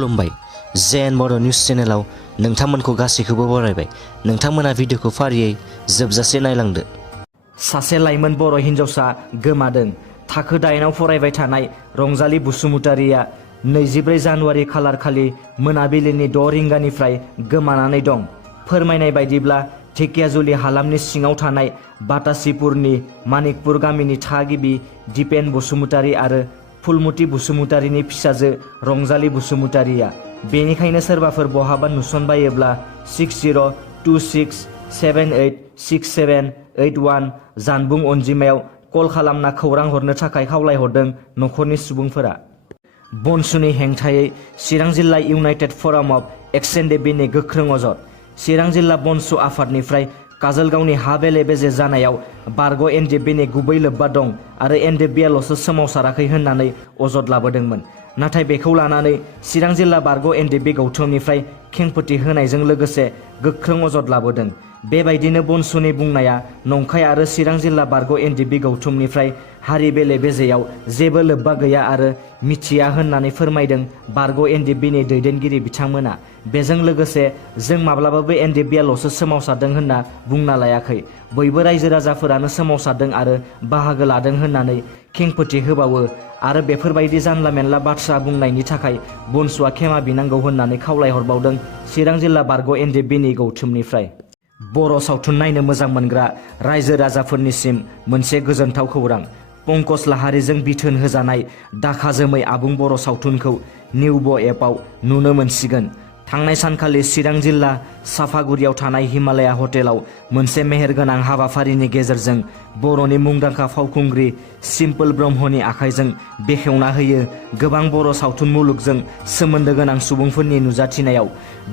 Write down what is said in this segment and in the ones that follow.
खुलुमबाय जेन बर' निउज चेनेलाव नोंथांमोनखौ गासैखौबो बरायबाय। नोंथांमोना भिडिअखौ फारियै जोबजासे नायलांदो। सासे लाइमोन बर' हिन्जावसा गोमादों। थाखो 8आव फरायबाय थानाय रंजाली बसुमतारिया 24 जानुवारि खालारखालि मोनाबिलिनि 6 रिंगानिफ्राय गोमानानै दं। फोरमायनाय बायदिब्ला ढेकियाजुलि हालामनि सिङाव थानाय बातासिपुरनि मानिकपुर गामिनि थागिबि दिपेन बसुमतारी आरो फुलमती बसुमतारीनि फिसाजो रंजाली बसुमतारीया। बेनिखायनो सोरबाफोर बहाबा नुसनबायोब्ला 6026786781 जानबुं अनजिमायाव कल खालामना खौरां हरनो थाखाय खावलायहरदों नखरनि सुबुंफोरा। बनसुनि हेंथायै चिरां जिल्ला इउनाइटेड फराम अफ Ex.NDFB गोख्रों अजद। चिरां जिल्ला बनसु आफादनिफ्राय काजलगावनि हा बेले बेजे जानायाव बारग' NDFB गुबै लोब्बा दं आरो NDFBल'सो सोमावसाराखै होननानै अजद लाबोदोंमोन। नाथाय बेखौ लानानै चिरां जिल्ला बारग' NDFB गौथुमनिफ्राय खेंफोरथि होनायजों लोगोसे गोख्रों अजद लाबोदों। बेबायदिनो बनसुनि बुंनाया नंखाय आरो चिरां जिल्ला बारग' NDFB गौथुमनिफ्राय हारि बेले बेजेयाव जेबो लोब्बा गैया आरो मिथिया होननानै फोरमायदों बारग' NDFB दैदेनगिरि बिथांमोना। बेजों लोगोसे जों माब्लाबाबो NDFBल'सो सोमावसारदों होनना बुंना लायाखै, बयबो रायजो राजाफोरानो सोमावसारदों आरो बाहागो लादों होननानै खेंफोरथि होबावो आरो बेफोरबायदि जानला मेनला बाथ्रा बुंनायनि थाखाय बनसुआ खेमा बिनांगौ होननानै खावलायहरबावदों चिरां जिल्ला बारग' NDFB गौथुमनिफ्राय। बर' सावथुन नायनो मोजां मोनग्रा रायजो राजाफोरनिसिम मोनसे गोजोनथाव खौरां। पंकज लाहारीजों बिथोन होजानाय दाखा जोमै आबुं बर' सावथुनखौ निउब एपआव नुनो मोनसिगोन। थांनाय सानखालि चिरां जिल्ला साफागुरियाव थानाय हिमालया हटेलाव मोनसे मेहेरगोनां हाबाफारिनि गेजेरजों बर'नि मुंदांखा फावखुंग्रि सिम्पोल ब्रह्मनि आखाइजों बेखेवना होयो गोबां बर' सावथुन मुलुगजों सोमोन्दो गोनां सुबुंफोरनि नुजाथिनायाव।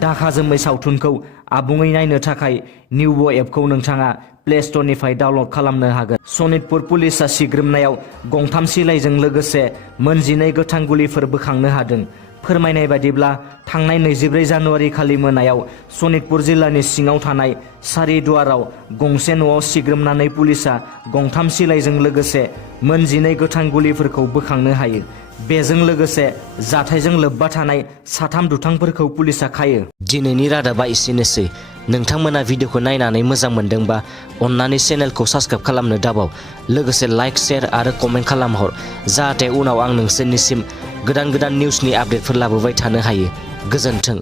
दाखा जोमै सावथुनखौ आबुङै नायनो थाखाय निउब एपखौ नोंथाङा प्ले स्ट'रनिफ्राय डाउनलड खालामनो हागोन। सनितपुर पुलिसआ सिग्रोमनायाव गंथाम सिलाइजों लोगोसे मोन 12 गोथां गुलिफोर बोखांनो हादों। फोरमायनाय बायदिब्ला थांनाय 24 जानुवारि खालि मोनायाव सनितपुर जिल्लानि सिङाव थानाय सारिदुवाराव गंसे न'आव सिग्रोमनानै पुलिसआ गंथाम सिलाइजों लोगोसे मोन 12 गोथां गुलिफोरखौ बोखांनो हायो। बेजों लोगोसे जाथायजों लोब्बा थानाय 3 दुथांफोरखौ पुलिसआ खायो। दिनैनि रादाबा एसेनोसै। नोंथांमोना भिडिअखौ नायनानै मोजां मोनदोंबा अन्नानै चेनेलखौ साबस्क्राइब खालामनो दाबाव, लोगोसे लाइक शेयार आरो कमेन्ट खालामहर, जाहाथे उनाव आं नोंसोरनिसिम गोदान निउसनि आपडेटफोर लाबोबाय थानो हायो। गोजोन्थों।